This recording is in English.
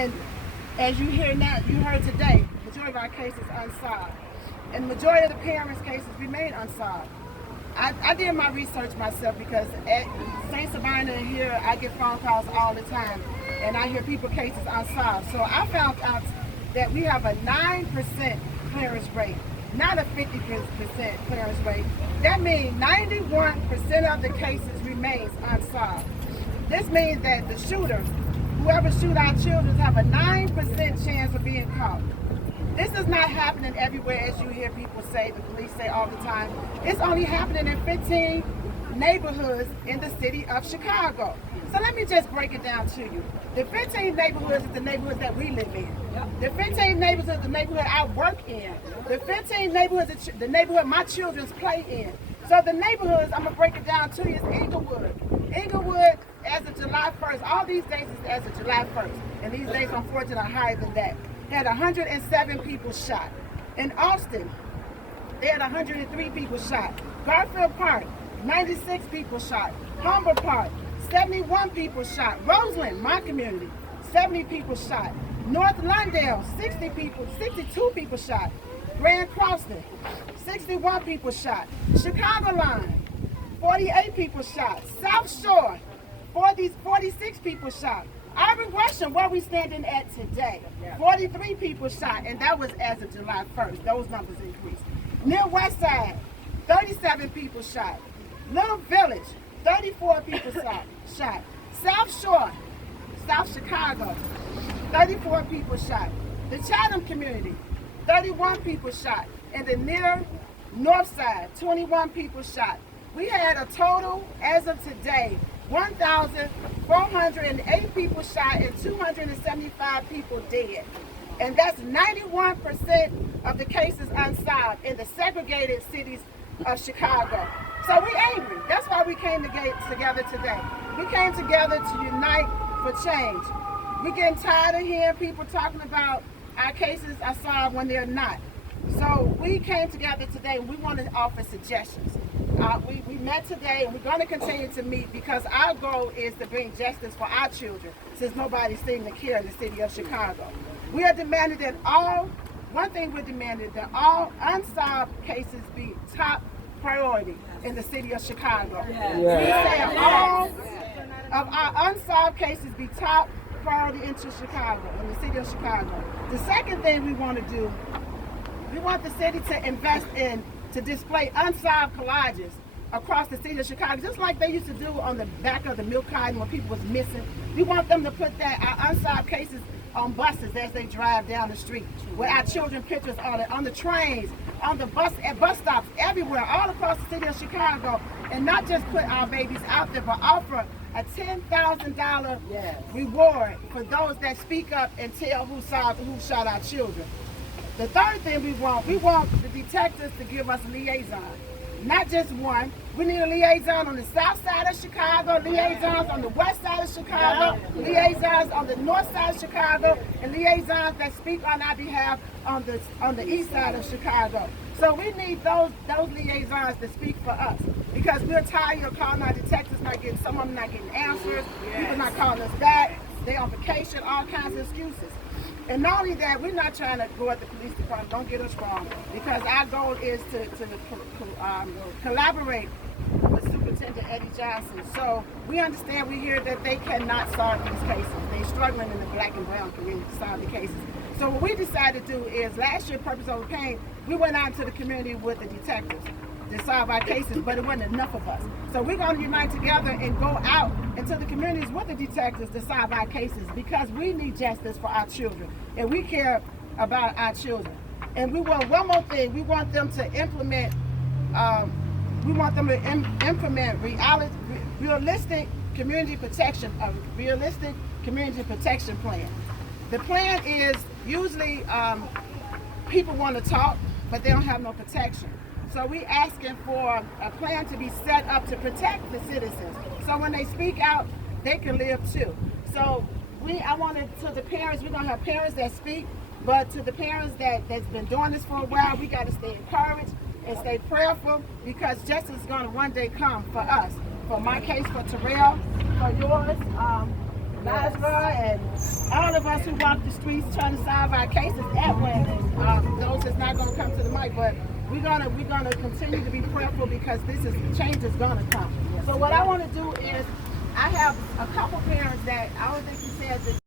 And as you hear now, you heard today, the majority of our cases unsolved. And the majority of the parents' cases remain unsolved. I did my research myself because at St. Sabina here, I get phone calls all the time, and I hear people cases unsolved. So I found out that we have a 9% clearance rate, not a 50% clearance rate. That means 91% of the cases remains unsolved. This means that the shooter, whoever shoot our children, have a 9% chance of being caught. This is not happening everywhere, as you hear people say, the police say all the time. It's only happening in 15 neighborhoods in the city of Chicago. So let me just break it down to you. The 15 neighborhoods is the neighborhoods that we live in. The 15 neighborhoods is the neighborhood I work in. The 15 neighborhoods is the neighborhood my children play in. So the neighborhoods, I'm going to break it down to you, is Inglewood. Inglewood, as of July 1st, all these days is as of July 1st. And these days, unfortunately, are higher than that. Had 107 people shot. In Austin, they had 103 people shot. Garfield Park, 96 people shot. Humber Park, 71 people shot. Roseland, my community, 70 people shot. North Lawndale, 62 people shot. Grand Crossing, 61 people shot. Chicagoland, 48 people shot. South Shore, 46 people shot. Irving Gresham, where we standing at today, 43 people shot, and that was as of July 1st. Those numbers increased. Near West Side, 37 people shot. Little Village, 34 people shot. South Shore, South Chicago, 34 people shot. The Chatham community, 31 people shot. And the near North Side, 21 people shot. We had a total, as of today, 1,408 people shot and 275 people dead. And that's 91% of the cases unsolved in the segregated cities of Chicago. So we angry. That's why we came together today. We came together to unite for change. We're getting tired of hearing people talking about our cases are solved when they're not. So we came together today and we want to offer suggestions. We met today and we're going to continue to meet because our goal is to bring justice for our children since nobody's seeing the care in the city of Chicago. We are demanding that one thing we're demanding, that all unsolved cases be top priority in the city of Chicago. We say all of our unsolved cases be top priority in the city of Chicago. The second thing we want to do, we want the city to invest in to display unsolved collages across the city of Chicago, just like they used to do on the back of the milk carton when people was missing. We want them to put our unsolved cases on buses as they drive down the street, with our children pictures on the trains, on the at bus stops, everywhere, all across the city of Chicago, and not just put our babies out there, but offer a $10,000 reward for those that speak up and tell who shot our children. The third thing we want the detectives to give us liaisons. Not just one. We need a liaison on the south side of Chicago, liaisons on the west side of Chicago, liaisons on the north side of Chicago, and liaisons that speak on our behalf on the east side of Chicago. So we need those liaisons to speak for us because we're tired of calling our detectives, some of them not getting answers, people not calling us back, they on vacation, all kinds of excuses. And not only that, we're not trying to go at the police department, don't get us wrong, because our goal is to collaborate with Superintendent Eddie Johnson. So we understand, we hear that they cannot solve these cases. They're struggling in the black and brown community to solve the cases. So what we decided to do is, last year, Purpose Over Pain, we went out into the community with the detectives to solve our cases, but it wasn't enough of us. So we're going to unite together and go out into the communities with the detectives to solve our cases because we need justice for our children and we care about our children. And we want one more thing. We want them to implement. Realistic community protection. A realistic community protection plan. The plan is usually people want to talk, but they don't have no protection. So we asking for a plan to be set up to protect the citizens. So when they speak out, they can live too. So I wanted to the parents, we're gonna have parents that speak, but to the parents that's been doing this for a while, we gotta stay encouraged and stay prayerful because justice is gonna one day come for us. For my case, for Terrell, for yours, Nasra, and all of us who walk the streets trying to solve our cases at women. Those that's not going to come to the mic, but we're gonna continue to be prayerful because change is gonna come. So what I want to do is, I have a couple parents that I don't think you said that.